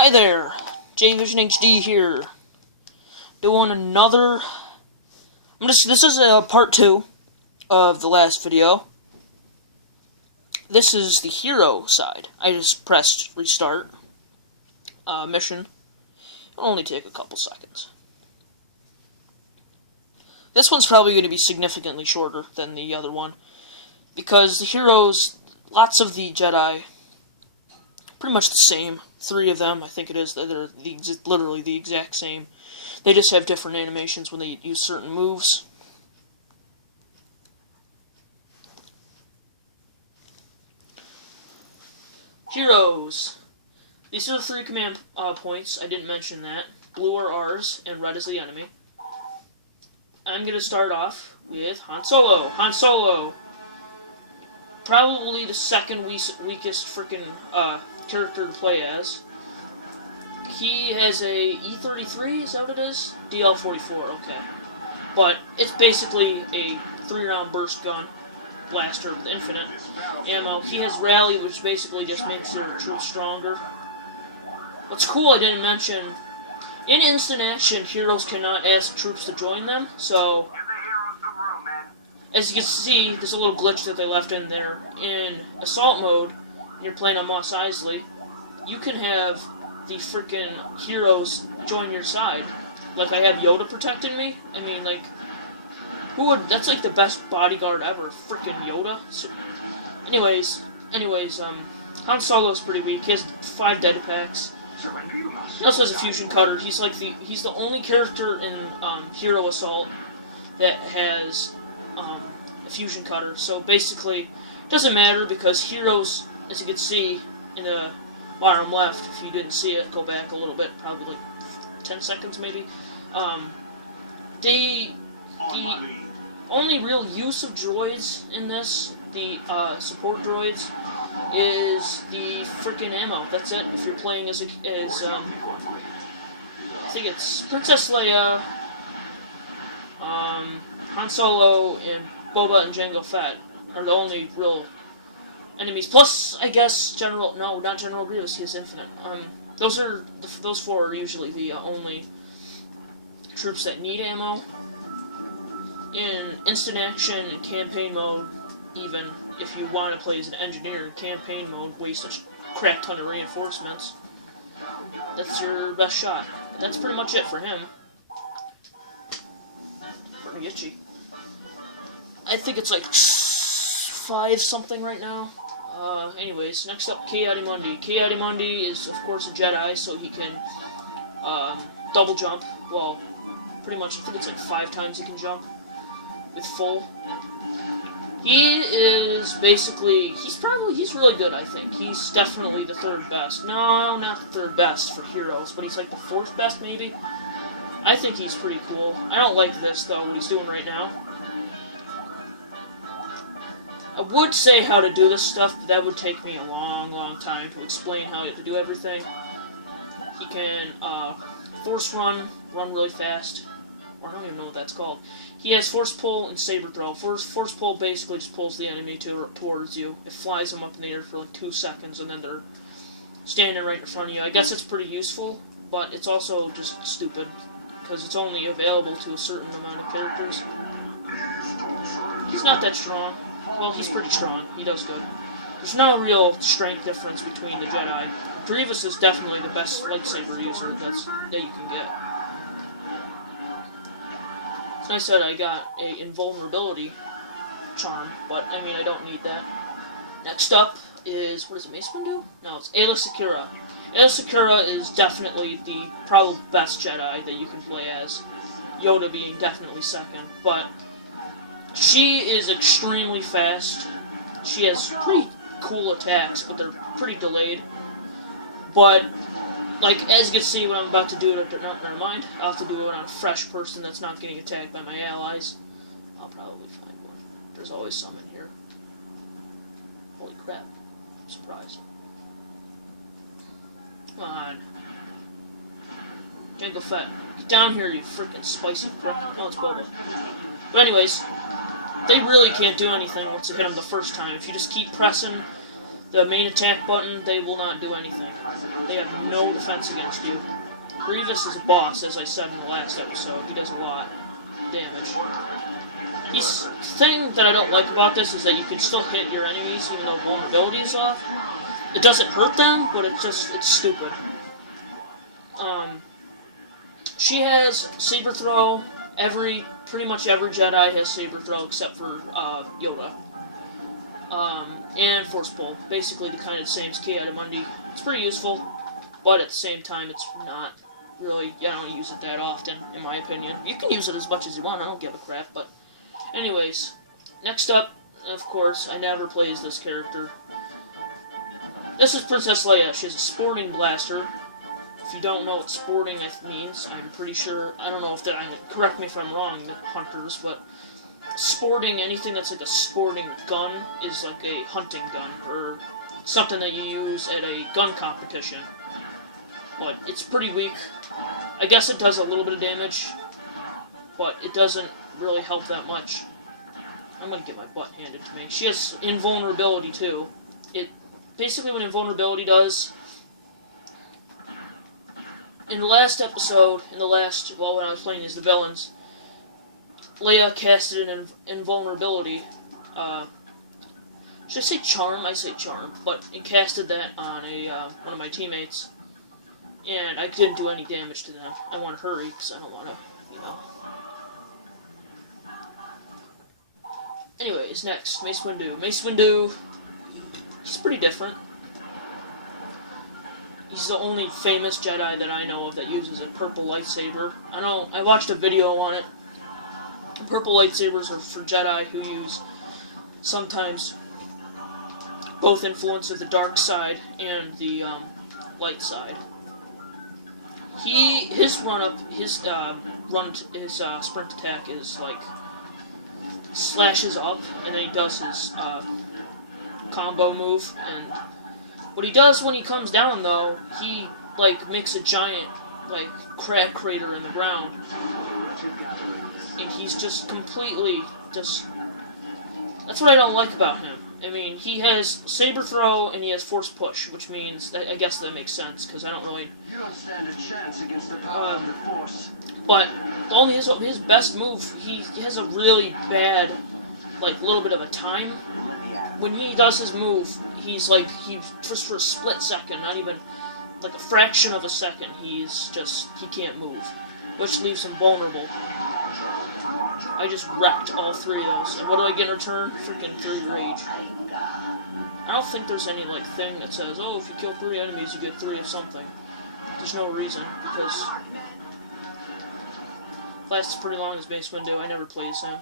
Hi there, JVision HD here, doing another, this is part 2 of the last video. This is the hero side. I just pressed restart, mission. It'll only take a couple seconds. This one's probably going to be significantly shorter than the other one, because the heroes, lots of the Jedi, pretty much the same. 3 of them, I think it is, they're literally the exact same. They just have different animations when they use certain moves. Heroes. These are the 3 command points. I didn't mention that. Blue are ours, and red is the enemy. I'm going to start off with Han Solo. Han Solo. Probably the second weakest freaking character to play as. He has a E33, is that what it is? DL-44, okay. But it's basically a 3-round burst gun blaster with infinite ammo. He has rally, which basically just makes your troops stronger. What's cool I didn't mention, in instant action, heroes cannot ask troops to join them, so as you can see, there's a little glitch that they left in there. In assault mode, you're playing on Mos Eisley, you can have the freaking heroes join your side. Like, I have Yoda protecting me. I mean, like, who would, that's like the best bodyguard ever, freaking Yoda. So, anyways, Han Solo's pretty weak. He has 5 dead packs. He also has a fusion cutter. He's the only character in Hero Assault that has a fusion cutter. So basically, it doesn't matter because heroes, as you can see in the bottom left, if you didn't see it, go back a little bit, probably like 10 seconds maybe. The only real use of droids in this, the support droids, is the freaking ammo. That's it. If you're playing as I think it's Princess Leia, Han Solo, and Boba and Jango Fett are the only real enemies. Plus, I guess not General Grievous. He has infinite. Those 4 are usually the only troops that need ammo. In instant action and campaign mode, even if you want to play as an engineer in campaign mode, waste a crap ton of reinforcements, that's your best shot. But that's pretty much it for him. Pretty itchy. I think it's like 5 something right now. Anyways, next up, Ki-Adi-Mundi. Ki-Adi-Mundi is, of course, a Jedi, so he can double jump. Well, pretty much, I think it's like 5 times he can jump with full. He is basically, he's really good, I think. He's definitely the 3rd best. No, not the 3rd best for heroes, but he's like the 4th best, maybe. I think he's pretty cool. I don't like this, though, what he's doing right now. I would say how to do this stuff, but that would take me a long time to explain how to do everything. He can force run really fast, or I don't even know what that's called. He has force pull and saber throw. Force pull basically just pulls the enemy towards you. It flies them up in the air for like 2 seconds, and then they're standing right in front of you. I guess it's pretty useful, but it's also just stupid, because it's only available to a certain amount of characters. He's not that strong. Well, he's pretty strong. He does good. There's no real strength difference between the Jedi. Grievous is definitely the best lightsaber user that you can get. As I said, I got a invulnerability charm, but I mean, I don't need that. Next up is, what does Mace Windu? No, it's Aayla Secura. Aayla Secura is definitely the probably best Jedi that you can play as. Yoda being definitely second, but she is extremely fast. She has pretty cool attacks, but they're pretty delayed. But, like, as you can see, when I'm about to do it, never mind. I'll have to do it on a fresh person that's not getting attacked by my allies. I'll probably find one. There's always some in here. Holy crap. Surprise. Come on. Jango Fett. Get down here, you freaking spicy prick. Oh, it's Boba. But anyways, they really can't do anything once you hit them the first time. If you just keep pressing the main attack button, they will not do anything. They have no defense against you. Grievous is a boss, as I said in the last episode. He does a lot of damage. The thing that I don't like about this is that you can still hit your enemies even though vulnerability is off. It doesn't hurt them, but it's stupid. She has Saber Throw. Pretty much every Jedi has Saber Throw except for Yoda. And Force Pull. Basically the kind of same as Ki-Adi-Mundi. It's pretty useful, but at the same time it's not really, I don't use it that often, in my opinion. You can use it as much as you want, I don't give a crap, but anyways. Next up, of course, I never play as this character. This is Princess Leia. She has a sporting blaster. If you don't know what sporting means, I'm pretty sure, I don't know if correct me if I'm wrong, hunters, but sporting, anything that's like a sporting gun is like a hunting gun, or something that you use at a gun competition. But it's pretty weak. I guess it does a little bit of damage, but it doesn't really help that much. I'm gonna get my butt handed to me. She has invulnerability too. Basically what invulnerability does, in the last episode, when I was playing as the villains, Leia casted an invulnerability. Should I say charm? I say charm, but it casted that on one of my teammates, and I didn't do any damage to them. I want to hurry, because I don't want to, Anyways, next, Mace Windu. Mace Windu, he's pretty different. He's the only famous Jedi that I know of that uses a purple lightsaber. I watched a video on it. Purple lightsabers are for Jedi who use sometimes both influence of the dark side and the light side. His sprint attack is like slashes up, and then he does his combo move. And what he does when he comes down, though, he makes a giant crack crater in the ground. And he's just completely that's what I don't like about him. I mean, he has Saber Throw and he has Force Push, which means I guess that makes sense because I don't really. You don't stand a chance against the power of the Force. But only his best move, he has a really bad, little bit of a time. When he does his move, he just for a split second, not even a fraction of a second, he can't move, which leaves him vulnerable. I just wrecked all three of those. And what do I get in return? Freaking 3 rage. I don't think there's any, thing that says, oh, if you kill 3 enemies, you get 3 of something. There's no reason, because lasts pretty long as Mace Windu. I never play as him.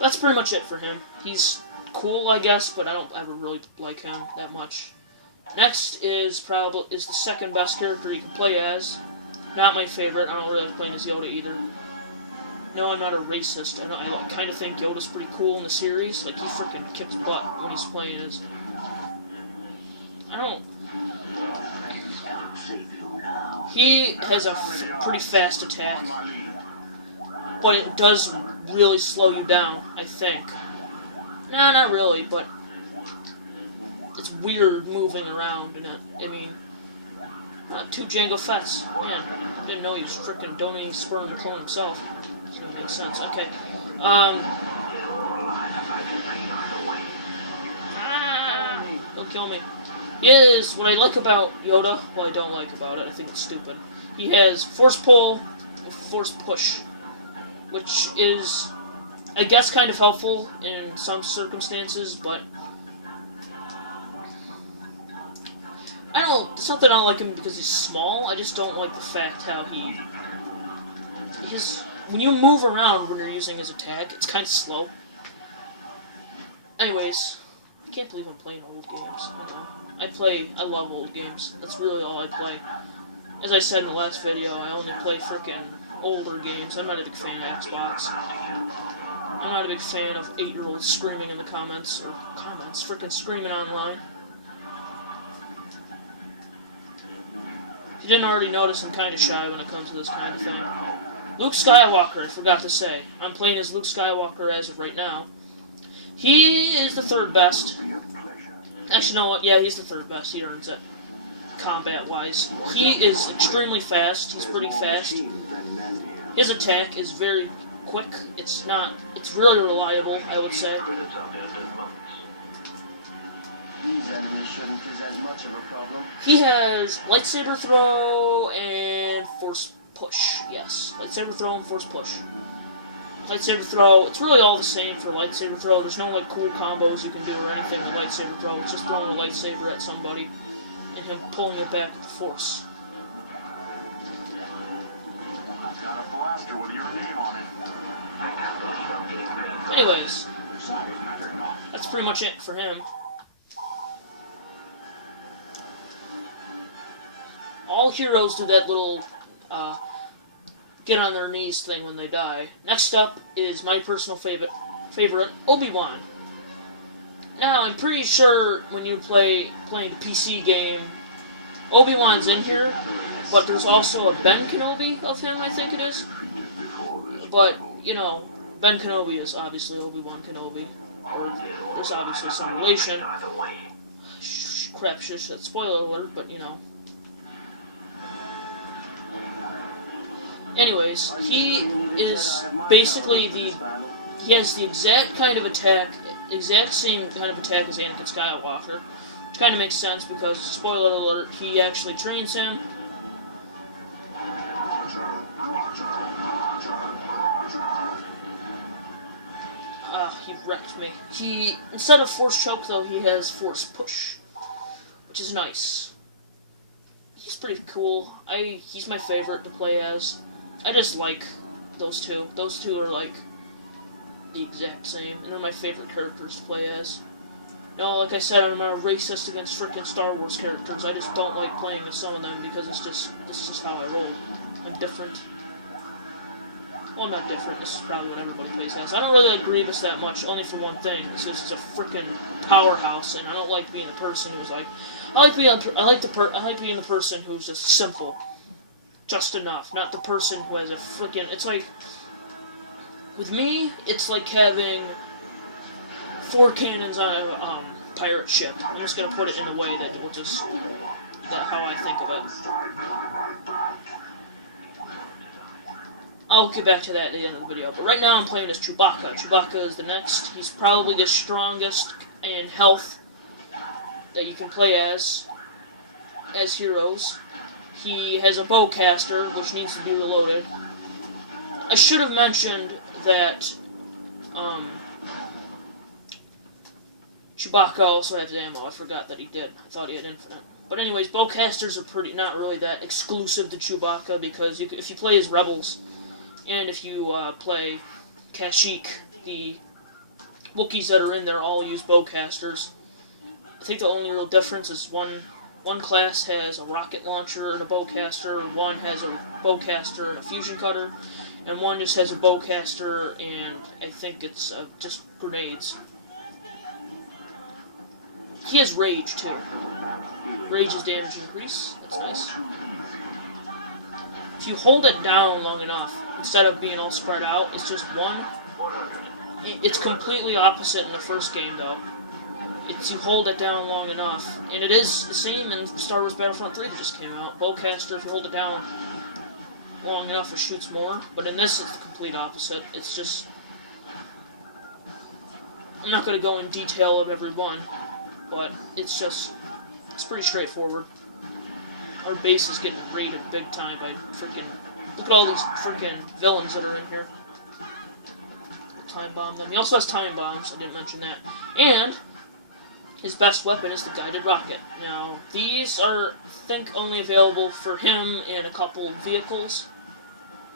That's pretty much it for him. He's cool, I guess, but I don't ever really like him that much. Next is the second best character you can play as. Not my favorite. I don't really like playing as Yoda either. No, I'm not a racist. I kind of think Yoda's pretty cool in the series. He freaking kicks butt when he's playing as. He has a pretty fast attack, but it does really slow you down, I think. No, not really, but it's weird moving around in it. I mean, 2 Jango Fett's. Man, didn't know he was freaking donating sperm to clone himself. It's gonna make sense. Okay. Don't kill me. What I like about Yoda, well, I don't like about it, I think it's stupid. He has Force Pull and Force Push, which is, I guess, kind of helpful in some circumstances, but it's not that I don't like him because he's small, I just don't like the fact how when you move around when you're using his attack, it's kind of slow. Anyways, I can't believe I'm playing old games. I know. I love old games. That's really all I play. As I said in the last video, I only play frickin' older games. I'm not a big fan of Xbox. I'm not a big fan of 8-year-olds screaming in the frickin' screaming online. If you didn't already notice, I'm kinda shy when it comes to this kind of thing. Luke Skywalker, I forgot to say. I'm playing as Luke Skywalker as of right now. He is the 3rd best. Actually, no, yeah, he's the 3rd best. He earns it. combat-wise. He is extremely fast. He's pretty fast. His attack is very quick. It's really reliable, I would say. He has lightsaber throw and force push. Yes, lightsaber throw and force push. Lightsaber throw, it's really all the same for lightsaber throw. There's no like cool combos you can do or anything with lightsaber throw. It's just throwing a lightsaber at somebody and him pulling it back with the force. Anyways, that's pretty much it for him. All heroes do that little get on their knees thing when they die. Next up is my personal favorite, Obi-Wan. Now, I'm pretty sure when you playing the PC game, Obi-Wan's in here, but there's also a Ben Kenobi of him, I think it is. But, you know, Ben Kenobi is obviously Obi-Wan Kenobi, or there's obviously some relation. Crap, shush, that's spoiler alert, but, you know. Anyways, he is basically he has the exact kind of attack, exact same kind of attack as Anakin Skywalker, which kind of makes sense because, spoiler alert, he actually trains him. He wrecked me. Instead of force choke though, he has force push, which is nice. He's pretty cool. He's my favorite to play as. I just like those two. Those two are like the exact same, and they're my favorite characters to play as. No, like I said, I'm not a racist against frickin' Star Wars characters. I just don't like playing as some of them because this is just how I roll. I'm different. Well, I'm not different. This is probably what everybody plays as. I don't really like Grievous that much, only for one thing. This is a frickin' powerhouse, and I don't like being the person who's like. I like being the person who's just simple. Just enough, not the person who has a freaking. It's like with me, it's like having 4 cannons on a pirate ship. I'm just gonna put it in a way that will just how I think of it. I'll get back to that at the end of the video, but right now I'm playing as Chewbacca. Chewbacca is the next. He's probably the strongest in health that you can play as heroes. He has a bowcaster, which needs to be reloaded. I should have mentioned that Chewbacca also has ammo. I forgot that he did. I thought he had infinite. But anyways, bowcasters are not really that exclusive to Chewbacca, because if you play as Rebels, and if you play Kashyyyk, the Wookiees that are in there all use bowcasters. I think the only real difference is one class has a rocket launcher and a bowcaster, one has a bowcaster and a fusion cutter, and one just has a bowcaster and I think it's just grenades. He has rage too. Rage is damage increase. That's nice. If you hold it down long enough, instead of being all spread out, it's just one. It's completely opposite in the first game though. It's you hold it down long enough, and it is the same in Star Wars Battlefront 3 that just came out. Bowcaster, if you hold it down long enough, it shoots more, but in this it's the complete opposite. It's just... I'm not going to go in detail of every one, but it's pretty straightforward. Our base is getting raided big time by freaking... Look at all these freaking villains that are in here. Time bomb them. He also has time bombs, I didn't mention that. And his best weapon is the guided rocket. Now, these are, I think, only available for him in a couple vehicles.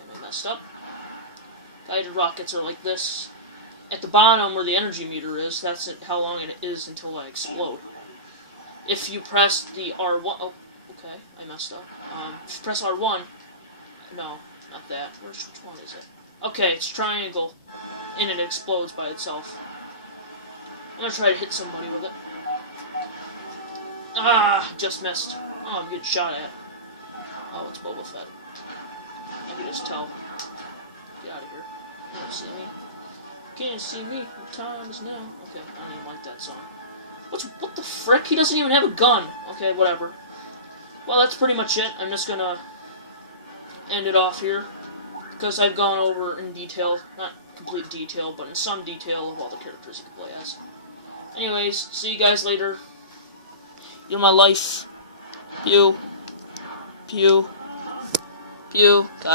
And I messed up. Guided rockets are like this. At the bottom where the energy meter is, that's how long it is until I explode. If you press the R1... Oh, okay, I messed up. If you press R1... No, not that. Which one is it? Okay, it's triangle. And it explodes by itself. I'm gonna try to hit somebody with it. Ah, just missed. Oh, I'm getting shot at. Oh, it's Boba Fett. I can just tell. Get out of here. You can't see me. Can't see me. What time is now? Okay, I don't even like that song. What the frick? He doesn't even have a gun. Okay, whatever. well, that's pretty much it. I'm just gonna end it off here, because I've gone over in detail, not complete detail, but in some detail of all the characters you can play as. Anyways, see you guys later. You're my life. Pew. Pew. Pew. Guys.